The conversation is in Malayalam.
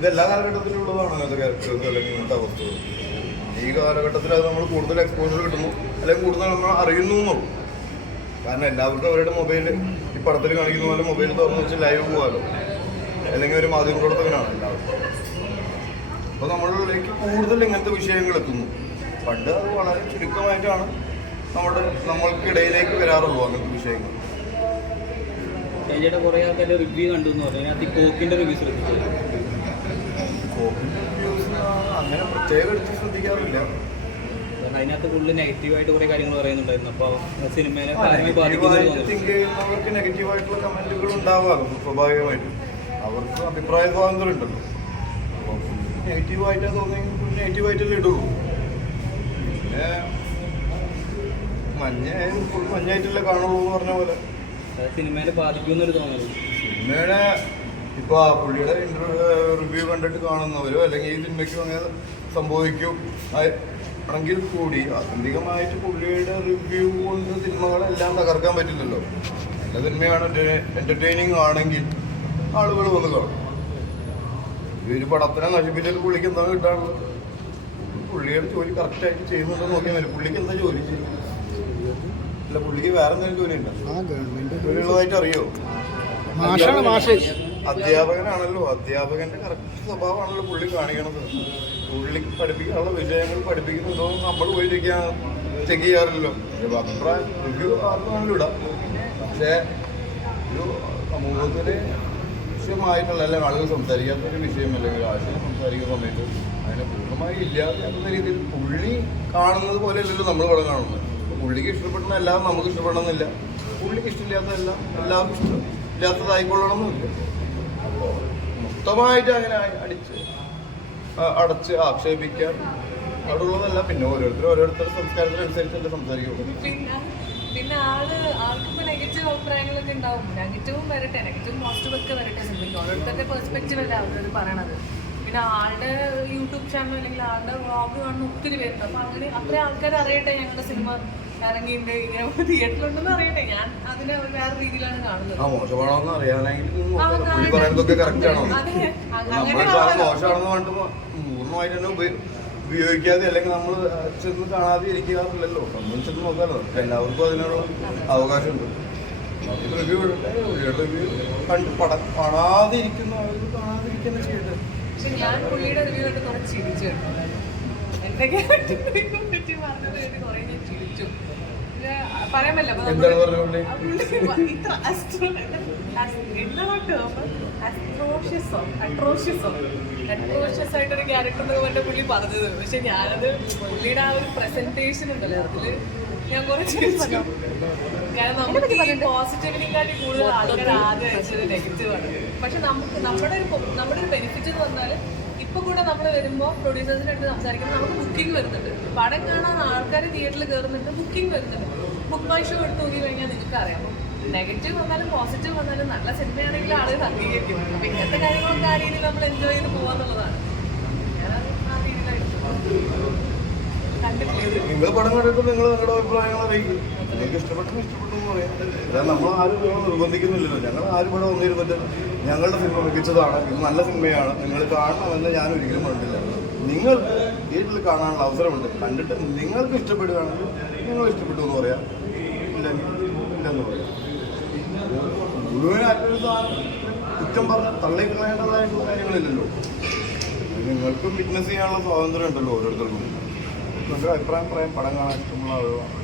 ഇതെല്ലാ കാലഘട്ടത്തിലുള്ളതാണ് അങ്ങനത്തെ ഇങ്ങനത്തെ അവസ്ഥകൾ ഈ കാലഘട്ടത്തിൽ അത് നമ്മൾ കൂടുതൽ എക്സ്പോഷർ കിട്ടുന്നു. അല്ലെങ്കിൽ കൂടുതൽ നമ്മൾ അറിയുന്നു എന്നുള്ളൂ. കാരണം എല്ലാവർക്കും അവരുടെ മൊബൈൽ ഈ പടത്തിൽ കാണിക്കുന്ന പോലെ മൊബൈൽ തുറന്ന് വെച്ച് ലൈവ് പോകാമല്ലോ അല്ലെങ്കിൽ ഒരു മാധ്യമ പ്രവർത്തകനാണ് എല്ലാവർക്കും അപ്പോൾ നമ്മളിലേക്ക് കൂടുതൽ ഇങ്ങനത്തെ വിഷയങ്ങൾ എത്തുന്നു. പണ്ട് അത് വളരെ ചുരുക്കമായിട്ടാണ് നമ്മുടെ നമ്മൾക്കിടയിലേക്ക് വരാറുള്ളൂ അങ്ങനത്തെ വിഷയങ്ങൾ. ഷൈജയുടെ കുറേ ആൾക്കാരുടെ റിവ്യൂ കണ്ടു എന്ന് പറഞ്ഞു. കോക്കിന്റെ റിവ്യൂ ശ്രദ്ധിച്ചു? എടുത്ത് ശ്രദ്ധിക്കാറില്ല. അതിനകത്ത് ഫുള്ള് നെഗറ്റീവായിട്ട് കുറെ കാര്യങ്ങൾ പറയുന്നുണ്ടായിരുന്നു. അപ്പോൾ സിനിമയെ തിങ്ക് നെഗറ്റീവായിട്ടുള്ള കമന്റുകൾ ഉണ്ടാവാറുണ്ട് സ്വാഭാവികമായിട്ടും. അവർക്ക് അഭിപ്രായ സ്വാതന്ത്ര്യം ഉണ്ടല്ലോ. അപ്പോൾ നെഗറ്റീവായിട്ടാണ് തോന്നിയെങ്കിൽ നെഗറ്റീവായിട്ടല്ലേ ഇടുള്ളൂ. പിന്നെ മഞ്ഞ മഞ്ഞായിട്ടല്ലേ കാണുള്ളൂ എന്ന് പറഞ്ഞ പോലെ. സിനിമയെ ബാധിക്കുമെന്നൊരു തോന്നൽ. സിനിമയുടെ ഇപ്പൊ ആ പുള്ളിയുടെ റിവ്യൂ കണ്ടിട്ട് കാണുന്നവരോ അല്ലെങ്കിൽ ഈ സിനിമയ്ക്കും അങ്ങനെ സംഭവിക്കും. ആണെങ്കിൽ കൂടി ആത്യന്തികമായിട്ട് പുള്ളിയുടെ റിവ്യൂ കൊണ്ട് സിനിമകളെല്ലാം തകർക്കാൻ പറ്റില്ലല്ലോ. നല്ല സിനിമയാണ് എന്റർടൈനിങ് ആണെങ്കിൽ ആളുകൾ വന്ന് കാണും. ഈ ഒരു പടത്തിനെ നശിപ്പിച്ചിട്ട് പുള്ളിക്ക് എന്താ കിട്ടാനുള്ളത്? പുള്ളിയുടെ ജോലി കറക്റ്റായിട്ട് ചെയ്യുന്നുണ്ടോ നോക്കിയാൽ മതി. പുള്ളിക്ക് എന്താ ജോലി ചെയ്യുന്നത്? അല്ല പുള്ളിക്ക് വേറെ എന്തെങ്കിലും ജോലി ഉണ്ടോ? ജോലികളായിട്ട് അറിയോ? മാഷാണ് മാഷ്. അധ്യാപകനാണല്ലോ. അധ്യാപകന്റെ കറക്റ്റ് സ്വഭാവമാണല്ലോ പുള്ളി കാണിക്കണത്. പുള്ളിക്ക് പഠിപ്പിക്കാനുള്ള വിഷയങ്ങൾ പഠിപ്പിക്കുന്നുണ്ടോ എന്ന് നമ്മൾ പോയിരിക്കാൻ ചെക്ക് ചെയ്യാറില്ലല്ലോ. അഭിപ്രായം ആർക്കും ഇടാം. പക്ഷേ ഒരു സമൂഹത്തിന് വിഷയമായിട്ടുള്ള അല്ലെങ്കിൽ ആളുകൾ സംസാരിക്കാത്ത ഒരു വിഷയം അല്ലെങ്കിൽ ആശയം സംസാരിക്കുന്ന സമയത്ത് അതിനെ പൂർണമായി ഇല്ലാത്ത രീതിയിൽ പുള്ളി കാണുന്നത് പോലെയല്ലല്ലോ നമ്മൾ പടം കാണുന്നത്. പുള്ളിക്ക് ഇഷ്ടപ്പെടുന്ന എല്ലാം നമുക്ക് ഇഷ്ടപ്പെടണമെന്നില്ല. പുള്ളിക്ക് ഇഷ്ടമില്ലാത്തതെല്ലാം എല്ലാവർക്കും ഇഷ്ടം. ഇല്ലാത്തതായിക്കൊള്ളണമെന്നില്ല. മൊത്തമായിട്ട് അങ്ങനെ അടിച്ച് അടച്ച് ആക്ഷേപിക്കാൻ അവിടെ ഉള്ളതല്ല പിന്നെ ഓരോരുത്തർ ഓരോരുത്തരുടെ സംസ്കാരത്തിനനുസരിച്ചല്ലേ സംസാരിക്കുള്ളൂ. പിന്നെ ആൾ ആൾക്കിപ്പോ നെഗറ്റീവ് അഭിപ്രായങ്ങളൊക്കെ ഉണ്ടാവും. നെഗറ്റീവും വരട്ടെ നെഗറ്റീവ് പോസിറ്റീവ് ഒക്കെ വരട്ടെ ഓരോരുത്തരുടെ പെർസ്പെക്റ്റീവ് അല്ല അവരോട് പറയണത്. പിന്നെ ആളുടെ യൂട്യൂബ് ചാനൽ അല്ലെങ്കിൽ ആളുടെ വ്ളോഗ് കാണുന്ന ഒത്തിരി പേരുണ്ട്. അപ്പൊ അങ്ങനെ അത്രയും ആൾക്കാർ അറിയട്ടെ ഞങ്ങളുടെ സിനിമ ഇറങ്ങിയിട്ടുണ്ട് ഇങ്ങനെ തിയേറ്ററിലുണ്ടെന്ന് അറിയട്ടെ. ഞാൻ അതിനെ വേറെ രീതിയിലാണ് കാണുന്നത്. ഉപയോഗിക്കാതെ അല്ലെങ്കിൽ നമ്മൾ ചെന്ന് കാണാതെ ഇരിക്കാറില്ലല്ലോ. നമ്മൾ ചെന്ന് നോക്കാമല്ലോ എല്ലാവർക്കും അതിനുള്ള അവകാശമുണ്ട്. റിവ്യൂ റിവ്യൂ കണ്ട് പടം കാണാതെ ഇരിക്കുന്ന കാണാതെ ഇരിക്കുന്ന ചെയ്യട്ടെ പക്ഷെ ഞാൻ പുള്ളിയുടെ റിവ്യൂ കണ്ട് കുറെ ചിരിച്ചു കേട്ടോ. എന്റെ ക്യാരക്ടറിനെ പറ്റി പറഞ്ഞത് കേട്ട് കുറെ ഞാൻ ചിരിച്ചു പിന്നെ പറയാൻ പറ്റില്ല എന്താണ് നമ്മൾ പറഞ്ഞത് പുള്ളി? പുള്ളി ഇത്ര അട്രോഷ്യസ് ഓ? Atrocious ആയിട്ടൊരു ക്യാരക്ടർ എന്നൊക്കെ പറഞ്ഞ പുള്ളി പറഞ്ഞത് പക്ഷെ ഞാനത് പുള്ളിയുടെ ആ ഒരു പ്രസന്റേഷൻ ഉണ്ടല്ലോ അതിൽ ഞാൻ കുറെ ചിരിച്ചു കാരണം നമുക്ക് ഈ കൂടുതൽ ആൾക്കാർ ആദ്യം അയച്ചത് നെഗറ്റീവ് ആണ് പക്ഷെ നമുക്ക് നമ്മുടെ ഒരു നമ്മുടെ ഒരു ബെനിഫിറ്റ് എന്ന് പറഞ്ഞാൽ ഇപ്പൊ കൂടെ നമ്മൾ വരുമ്പോൾ പ്രൊഡ്യൂസേഴ്സിന്റെ അടുത്ത് സംസാരിക്കുമ്പോൾ നമുക്ക് ബുക്കിംഗ് വരുന്നുണ്ട് പടം കാണാൻ ആൾക്കാർ തിയേറ്ററിൽ കയറുന്നുണ്ട് ബുക്കിംഗ് വരുന്നുണ്ട് ബുക്ക് മൈ ഷോ എടുത്ത് നോക്കി കഴിഞ്ഞാൽ നിങ്ങൾക്ക് അറിയാം നെഗറ്റീവ് വന്നാലും പോസിറ്റീവ് വന്നാലും നല്ല സിനിമയാണെങ്കിൽ ആളുകൾ അംഗീകരിക്കും അപ്പൊ ഇങ്ങനത്തെ കാര്യങ്ങളൊക്കെ ആ രീതിയിൽ നമ്മൾ എൻജോയ് ചെയ്ത് പോവാന്നുള്ളതാണ്? നിങ്ങൾ പടം കണ്ടിട്ട് നിങ്ങൾ നിങ്ങളുടെ അഭിപ്രായങ്ങൾ അറിയിക്കും. നിങ്ങൾക്ക് ഇഷ്ടപ്പെട്ടു ഇഷ്ടപ്പെട്ടു എന്ന് പറയാം. നമ്മൾ ആരും നിർബന്ധിക്കുന്നില്ലല്ലോ. ഞങ്ങൾ ആരും ഇവിടെ വന്നിരുന്നിട്ട് ഞങ്ങളുടെ സിനിമ മികച്ചതാണ് ഇത് നല്ല സിനിമയാണ് നിങ്ങൾ കാണണമെന്ന് ഞാൻ ഒരിക്കലും പറഞ്ഞില്ല നിങ്ങൾ വീട്ടിൽ കാണാനുള്ള അവസരമുണ്ട്. കണ്ടിട്ട് നിങ്ങൾക്ക് ഇഷ്ടപ്പെടുകയാണെങ്കിൽ നിങ്ങൾ ഇഷ്ടപ്പെട്ടു എന്ന് പറയാം. ഇല്ല ഇല്ലെന്ന് പറയാം. മുഴുവനായിട്ടൊരു സാധനം കുറ്റം പറഞ്ഞ് തള്ളിക്കളയേണ്ടതായിട്ടുള്ള കാര്യങ്ങളില്ലല്ലോ. നിങ്ങൾക്കും ഫിറ്റ്നസ് ചെയ്യാനുള്ള സ്വാതന്ത്ര്യം ഉണ്ടല്ലോ ഓരോരുത്തർക്കും. നിങ്ങളുടെ അഭിപ്രായം പറയാൻ പടം കാണാൻ ഇഷ്ടമുള്ള ആളുകളാണ്